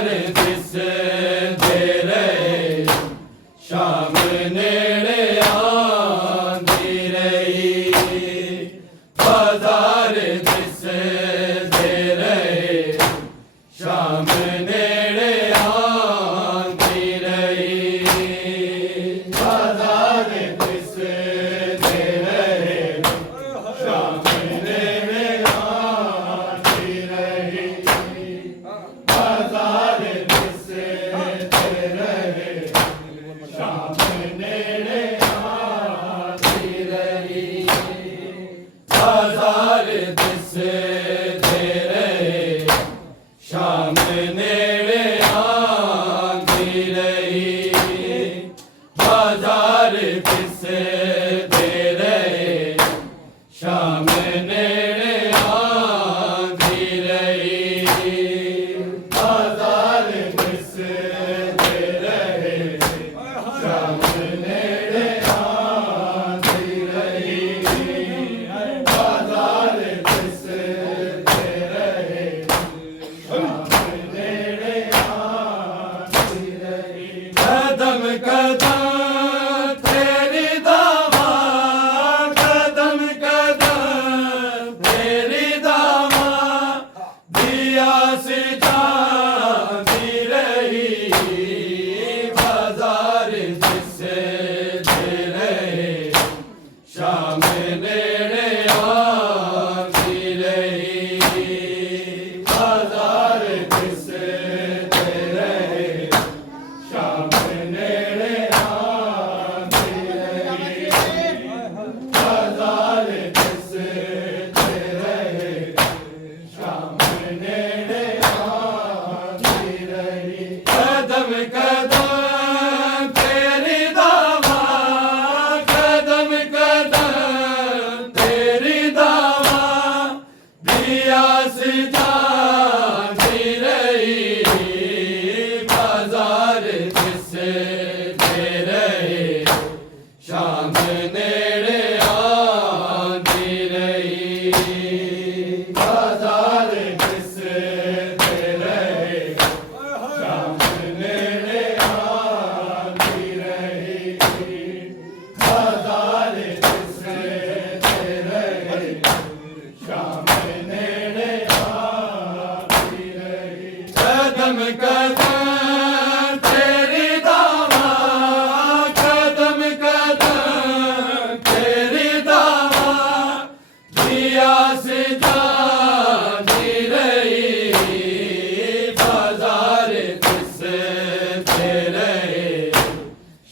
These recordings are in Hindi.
बाजार दिस दे रहे शाम नेड़े आंदी रही बाजार दिस दे रहे शाम नेड़े आंदी रही बाजार दिस दे रहे शाम नेड़े आंदी रही बाजार दिस दे रहे शाम नेड़े आंदी रही बाजार दिस दे रहे शाम नेड़े आंदी रही बाजार दिस दे रहे शाम नेड़े आंदी रही बाजार दिस दे रहे शाम नेड़े आंदी रही बाजार दिस दे रहे शाम नेड़े आंदी रही कदम कदम तेरी दावा कदम कदम तेरी दावा दिया से जाती रही बाजार दिस दे रहे शाम नेड़े आंदी रही बाजार दिस दे रहे शाम नेड़े आंदी रही बाजार दिस दे रहे शाम नेड़े आंदी रही कदम कदम तेरी दावा कदम कदम तेरी दावा दिया से जाती रही बाजार दिस दे रहे शाम नेड़े आंदी रही बाजार दिस दे रहे शाम नेड़े आंदी रही बाजार दिस दे रहे शाम नेड़े आंदी रही कदम कदम तेरी दावा कदम कदम तेरी दावा दिया से जाती रही बाजार दिस दे रहे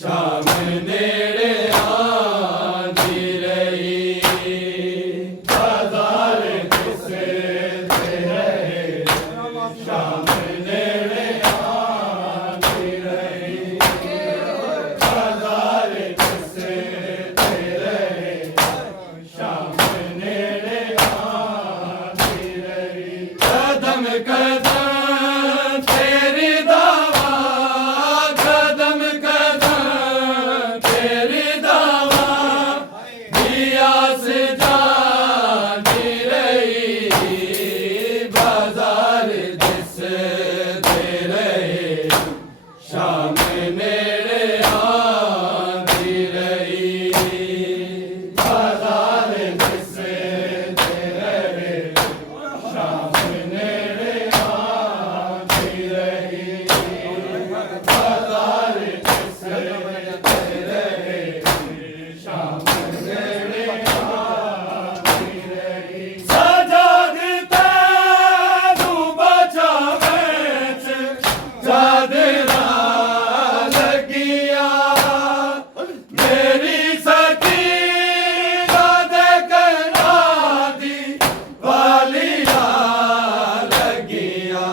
शाम नेड़े आंदी रही बाजार दिस दे रहे शाम नेड़े आंदी रही बाजार दिस दे रहे शाम नेड़े आंदी रही कदम कदम तेरी दावा कदम कदम तेरी दावा दिया से जाती रही बाजार दिस दे रहे शाम नेड़े आंदी रही बाजार दिस दे रहे शाम नेड़े आंदी रही बाजार दिस दे रहे शाम नेड़े आंदी रही सजाद तैनू बचावेच चादरा लगिया मेरी सकीना दे कना दी वालिया लगिया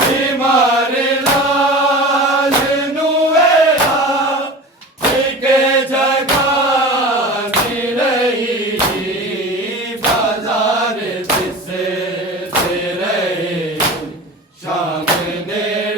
बीमार लाल नुएरा के जगाती रही बाजार दिस दे रहे शाम नेड़े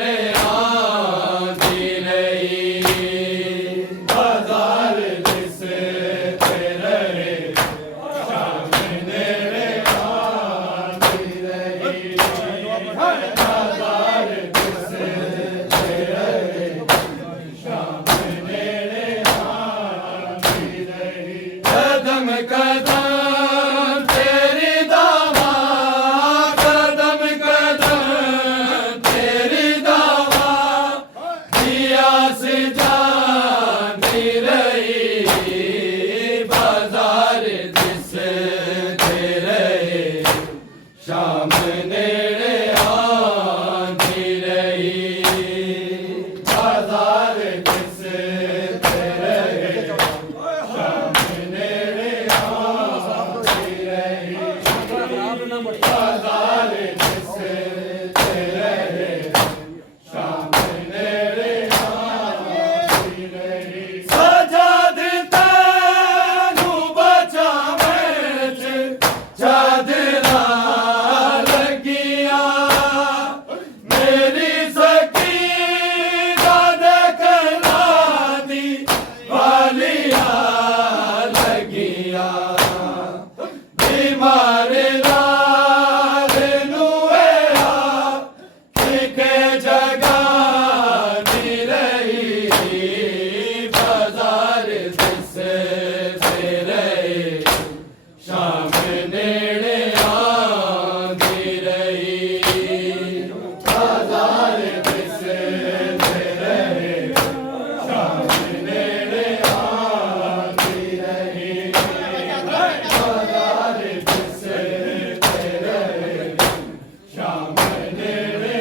नेड़े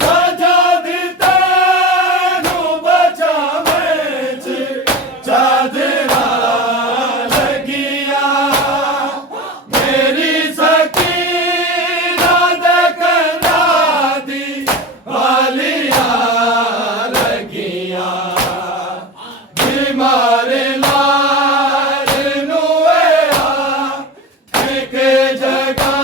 सजा दिता नू बचावे च चादरा लगिया मेरी सकीना दे कन्ना दी वालिया लगिया बीमार लाल नू एक जगह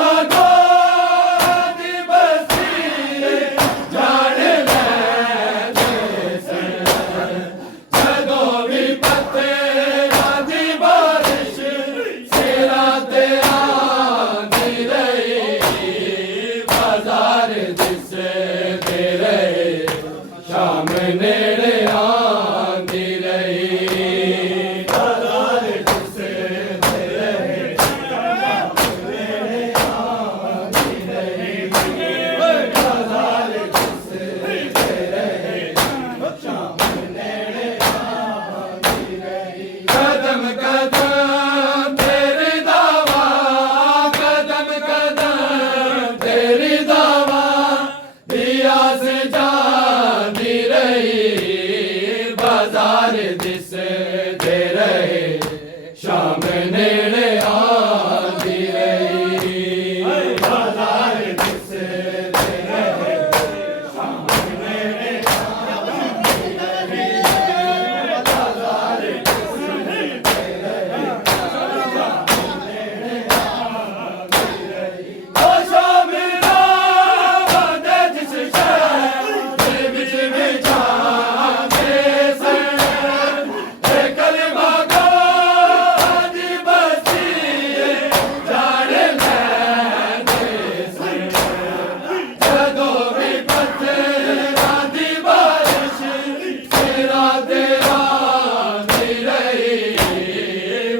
मागो दी बस्ती जान ले देस जदों भी पत्थरां दी बारिश सिरां ते आंदी रही बाजार दिसदे रहे शाम नेड़े आंदी रही बाजार दिसदे रहे शाम नेड़े आंदी रही बाजार दिसदे रहे शाम नेड़े आंदी रही कदम कदम तेरी दावा कदम कदम तेरी दावा दिया से जाती रही बाजार दिसदे रहे शाम नेड़े आंदी रही बाजार दिसदे रहे शाम नेड़े आंदी रही बाजार दिसदे रहे शाम नेड़े आंदी रही ओ शाम रात जिस शहर दे विच विचारे सन ए कलमा गो दी बस्ती जान ले देस जदों भी पत्थरां दी बारिश सिरां ते आंदी रही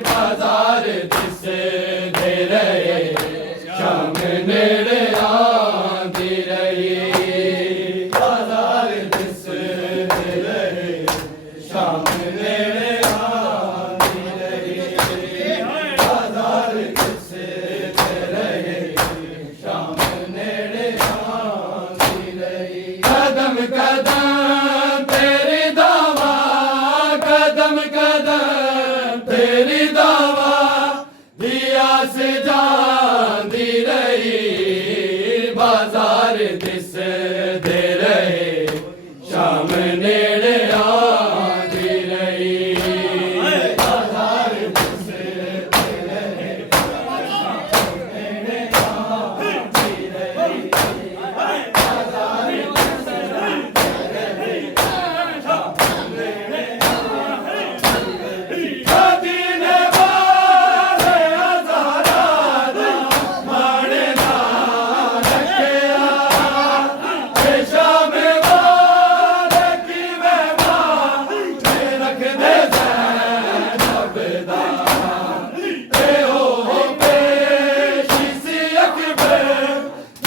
बाजार दिसदे रहे शाम नेड़े आंदी रही बाजार दिसदे रहे शाम नेड़े आंदी रही बाजार दिसदे रहे शाम नेड़े आंदी रही कदम कदम तेरी दावा कदम कदम तेरी दावा दिया से जाती रही बाजार दिसदे रहे शाम नेड़े आंदी रही बाजार दिसदे रहे शाम नेड़े आंदी रही बाजार दिसदे रहे शाम नेड़े आंदी रही दीने वाले हज़ारा दा माणे ना रखिया ए शाम वाले की मेहमान रख दे ज़ैनब दा ए हो पेशी सी अकबर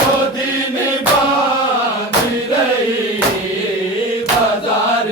जो दीन बांधी रही बाजार